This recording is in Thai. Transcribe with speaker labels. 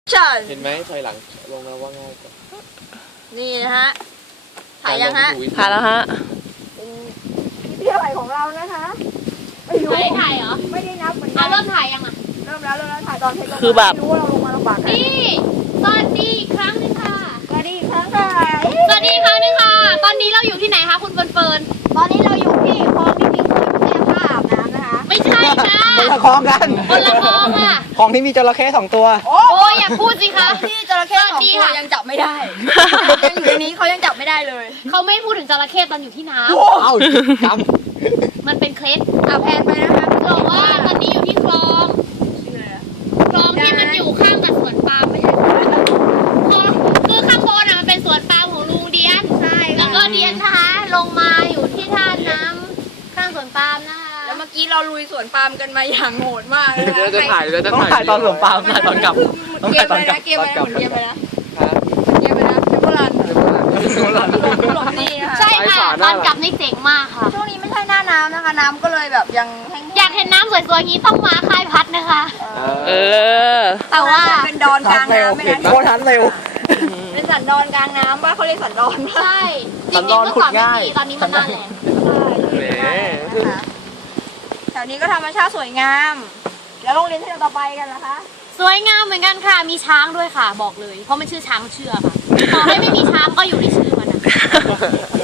Speaker 1: action
Speaker 2: เห็นไหมถอยหลังลงแล้วว่าง่ายกว่า
Speaker 1: นี่นะฮะถ่ายยังฮะ
Speaker 3: ถ่ายแล้วฮะ
Speaker 1: เป็นที่อะไรของเรานะคะไม่รู้
Speaker 4: ไม่ได้ถ่ายเหรอ
Speaker 1: ไม่ได้นับเหมือนกั
Speaker 4: เอา
Speaker 1: น
Speaker 4: เริ่มถ่ายยังอ่ะ
Speaker 1: เริ่มแล้วถ่ายตอนเทค
Speaker 3: คือแบบ
Speaker 1: ไม่รู้ว่าเราลงมาลำบากแค่ไหน
Speaker 4: นี่สวัสดีอีกครั้งหนึงค่ะ
Speaker 1: สวัสดีอีกครั้งค่ะ
Speaker 4: สวัสดีอีกครั้งหนึงค่ะ ตอนนี้เราอยู่ที่ไหนคะคุณเฟิร์น
Speaker 1: ตอนนี้เราอยู่ที่คลองที่มีคนแก้ผ้าอาบน้ำนะคะ
Speaker 4: ไม่ใช่ค่ะ
Speaker 5: คนละคลองกัน
Speaker 4: คนละคลองค่ะ
Speaker 5: ของที่มีจระเข้2 ตัว
Speaker 4: โอ้ยอย่าพูดสิคะ
Speaker 1: ที่จระเข้สอง
Speaker 4: สวัสดี
Speaker 1: ตัว
Speaker 4: ค่ะ
Speaker 1: ยังจับไม่ได้ยังอยู่ในนี้เขายังจับไม่ได้เลย
Speaker 4: เขาไม่พูดถึงจระเข้ตอนอยู่ที่น้
Speaker 5: เอ้าจ
Speaker 4: ำมันเป็นเคล็ด
Speaker 1: แพนไปนะคะ
Speaker 4: บอกว่าตอนนี้อยู่ที่คลองคลองที่มันอยู่ข้างกับสวนปาล์มไม่ใช่คลองคือข้างบนอ่ะมันเป็นสวนปาล์มของลุงเดียน
Speaker 1: ใช่
Speaker 4: แล้ว
Speaker 1: ค่ะ
Speaker 4: ก็เดียนนะคะลงมาอยู่ที่ท่าน้ำข้างสวนปาล์มนะคะ
Speaker 1: แล้วเมื่อกี้เราลุยสวนปาล์มกันมาอย่างโหดมากเลย
Speaker 2: เดี๋ยวจะถ่าย
Speaker 5: ำต้องถ่ายตอนสวนปาล์มถ่ายตอนกลับ ต้อง
Speaker 1: เก
Speaker 5: ถ่าม ยตอน
Speaker 1: เลย
Speaker 5: กลับ
Speaker 1: นะเกมอะไรเหมือนเกมเลยนะ
Speaker 2: ฮะ
Speaker 1: เกมเลยนะเทมเปอร์รันหลบนี่ค่ะ
Speaker 4: ใช่ค่ะ
Speaker 2: สาย
Speaker 4: ต
Speaker 2: ฝา
Speaker 4: อนกลับนี่เจ๋งมากค่ะ
Speaker 1: ช่วงนี้ไม่ใช่หน้าน้ำนะคะ น้ำก็เลยแบบยังแห้ง
Speaker 4: อยากเห็นน้ำสวยๆอย่างนี้ต้องมาค่ายพัดนะคะ
Speaker 3: เออ
Speaker 1: แต่ว่าเป็นดอนกลางน้ำไม่
Speaker 5: เห็น
Speaker 1: นะ
Speaker 5: โคตรทันเร็ว
Speaker 1: เป็นสันดอนกลางน้ำป่ะเขาเรียกสันดอนป่ะ
Speaker 4: ใช่จ
Speaker 5: สั
Speaker 4: ริ
Speaker 5: น
Speaker 4: ง
Speaker 5: ดอน
Speaker 4: ๆก็
Speaker 5: ขุ
Speaker 4: ส
Speaker 5: ด
Speaker 4: อนไม่
Speaker 5: ง่าย
Speaker 4: ดีตอนนี้มันหน่าแหลม
Speaker 2: แหม
Speaker 1: นะคะแถวนี้ก็ธรรมชาติสวยงาม แล้วโรงเรียนที่เราต่อไปกันนะคะ
Speaker 4: สวยงามเหมือนกันค่ะ มีช้างด้วยค่ะ บอกเลย เพราะมันชื่อช้างเชื่อค่ะ ต่อให้ไม่มีช้างก็อยู่ในชื่อมันนะ